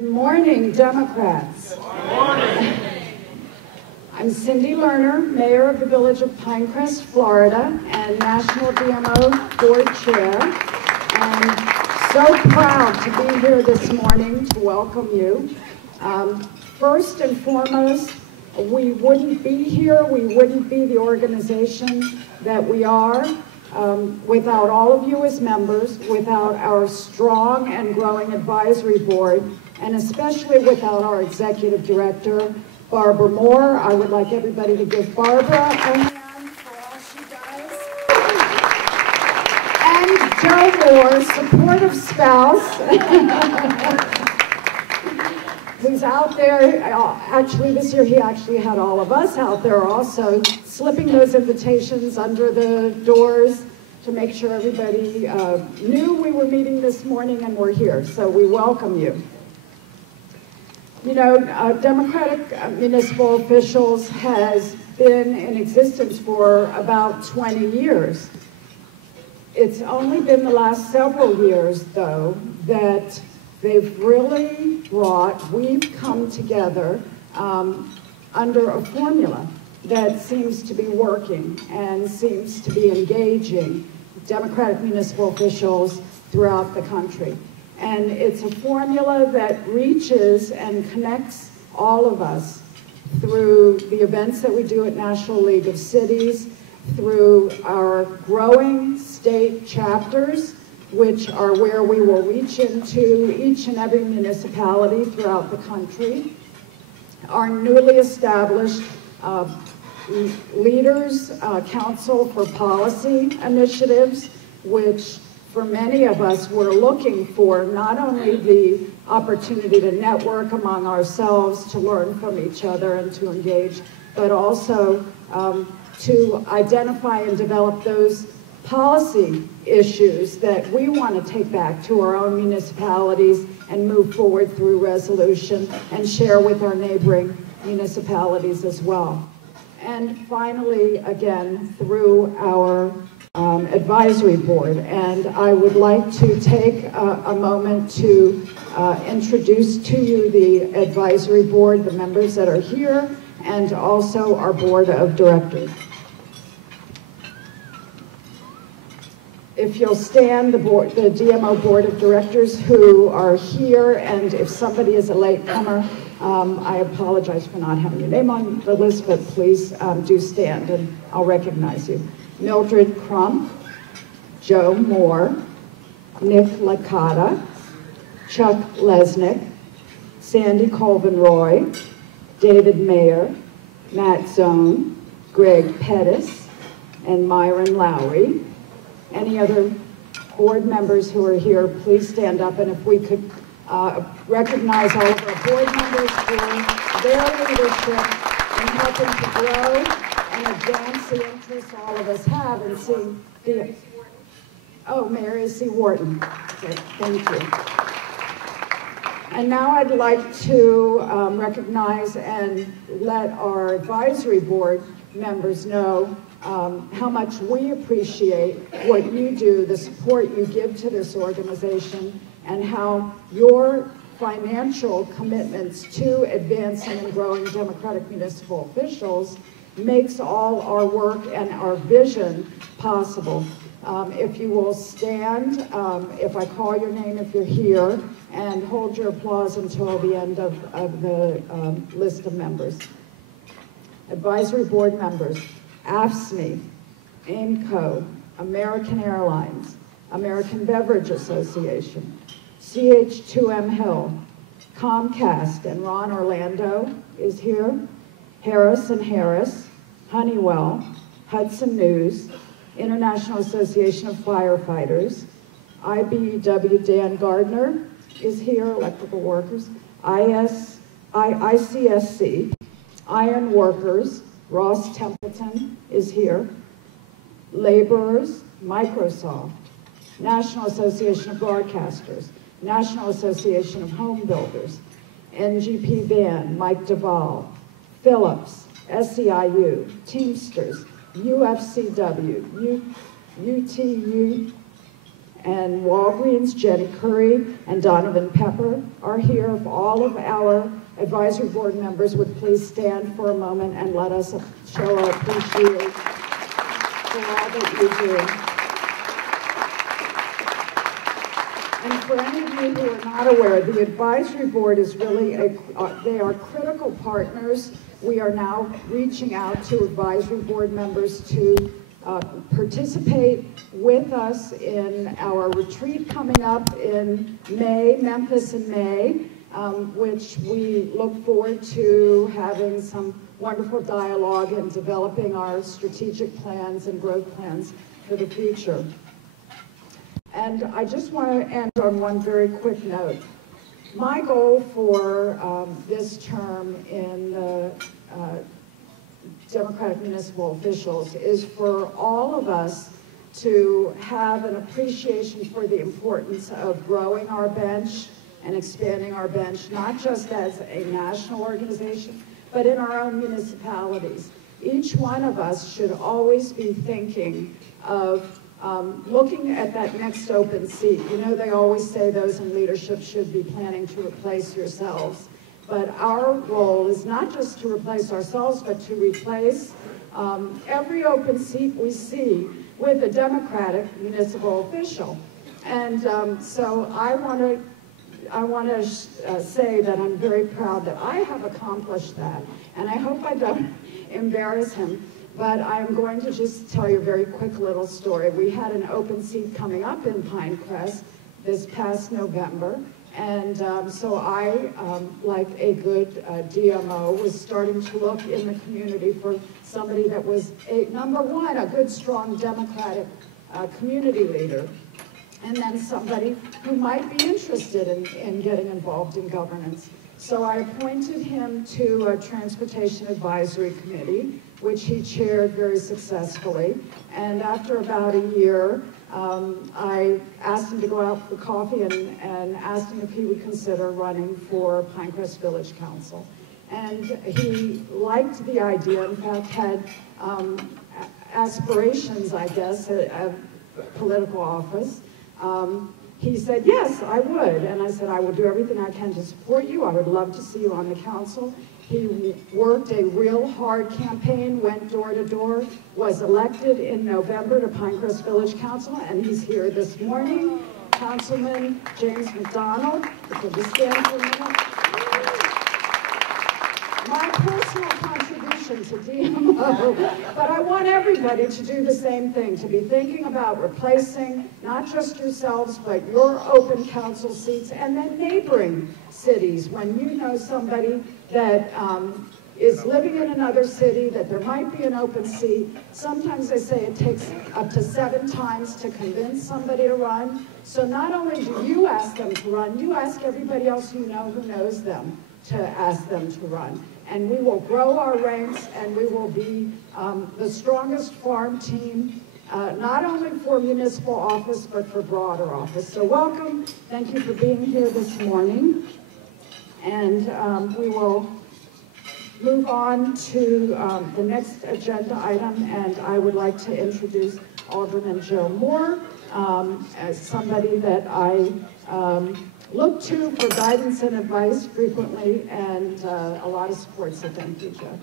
Good morning, Democrats. Good morning. I'm Cindy Lerner, Mayor of the Village of Pinecrest, Florida, and National DMO Board Chair. I'm so proud to be here this morning to welcome you. First and foremost, we wouldn't be here, we wouldn't be the organization that we are without all of you as members, without our strong and growing advisory board, and especially without our executive director, Barbara Moore. I would like everybody to give Barbara a hand for all she does. And Joe Moore, supportive spouse, who's out there. Actually, this year he actually had all of us out there also, slipping those invitations under the doors to make sure everybody knew we were meeting this morning and we're here. So we welcome you. You know, Democratic municipal officials has been in existence for about 20 years. It's only been the last several years, though, that they've really we've come together under a formula that seems to be working and seems to be engaging Democratic municipal officials throughout the country. And it's a formula that reaches and connects all of us through the events that we do at National League of Cities, through our growing state chapters, which are where we will reach into each and every municipality throughout the country, our newly established Leaders Council for Policy initiatives, which for many of us we're looking for not only the opportunity to network among ourselves, to learn from each other and to engage, but also to identify and develop those policy issues that we want to take back to our own municipalities and move forward through resolution and share with our neighboring municipalities as well. And finally, again, through our advisory board. And I would like to take a moment to introduce to you the advisory board, the members that are here, and also our board of directors. If you'll stand, the DMO board of directors who are here, and if somebody is a latecomer, I apologize for not having your name on the list, but please do stand and I'll recognize you. Mildred Crump, Joe Moore, Nick Licata, Chuck Lesnick, Sandy Colvin-Roy, David Mayer, Matt Zone, Greg Pettis, and Myron Lowry. Any other board members who are here, please stand up, and if we could recognize all of our board members for their leadership in helping to grow and advance the interests all of us have and see the... Oh, Mary C. Wharton. Okay, thank you. And now I'd like to recognize and let our advisory board members know how much we appreciate what you do, the support you give to this organization, and how your financial commitments to advancing and growing Democratic municipal officials makes all our work and our vision possible. If you will stand, if I call your name, if you're here, and hold your applause until the end of the list of members. Advisory board members: AFSCME, AIMCO, American Airlines, American Beverage Association, CH2M Hill, Comcast, and Ron Orlando is here, Harris and Harris, Honeywell, Hudson News, International Association of Firefighters, IBEW Dan Gardner is here, Electrical Workers, ICSC, Iron Workers, Ross Templeton is here, Laborers, Microsoft, National Association of Broadcasters, National Association of Home Builders, NGP Van, Mike Duvall, Phillips, SEIU, Teamsters, UFCW, UTU, And Walgreens, Jenny Curry, and Donovan Pepper are here. If all of our advisory board members would please stand for a moment and let us show our appreciation for all that you do. And for any of you who are not aware, the advisory board is really, they are critical partners. We are now reaching out to advisory board members to participate with us in our retreat coming up in May, Memphis in May, which we look forward to having some wonderful dialogue and developing our strategic plans and growth plans for the future. And I just want to end on one very quick note. My goal for this term in the Democratic municipal officials is for all of us to have an appreciation for the importance of growing our bench and expanding our bench, not just as a national organization, but in our own municipalities. Each one of us should always be thinking of looking at that next open seat. You know, they always say those in leadership should be planning to replace yourselves. But our role is not just to replace ourselves, but to replace every open seat we see with a Democratic municipal official. And so I want to say that I'm very proud that I have accomplished that. And I hope I don't embarrass him. But I'm going to just tell you a very quick little story. We had an open seat coming up in Pinecrest this past November. And so I, like a good DMO, was starting to look in the community for somebody that was, number one, a good, strong Democratic community leader, and then somebody who might be interested in getting involved in governance. So I appointed him to a Transportation Advisory Committee, which he chaired very successfully. And after about a year, I asked him to go out for coffee and asked him if he would consider running for Pinecrest Village Council. And he liked the idea, in fact had aspirations, I guess, of political office. He said, yes, I would. And I said, I will do everything I can to support you. I would love to see you on the council. He worked a real hard campaign, went door to door, was elected in November to Pinecrest Village Council, and he's here this morning. Councilman James McDonald, if you'll just stand for a minute. My personal contribution to DMO, but I want everybody to do the same thing, to be thinking about replacing not just yourselves, but your open council seats, and then neighboring cities. When you know somebody that is living in another city, that there might be an open seat, sometimes they say it takes up to 7 times to convince somebody to run. So not only do you ask them to run, you ask everybody else you know who knows them to ask them to run. And we will grow our ranks, and we will be the strongest farm team, not only for municipal office, but for broader office. So welcome. Thank you for being here this morning. And we will move on to the next agenda item, and I would like to introduce Alderman Joe Moore as somebody that I look to for guidance and advice frequently, and a lot of support, so thank you, Joe.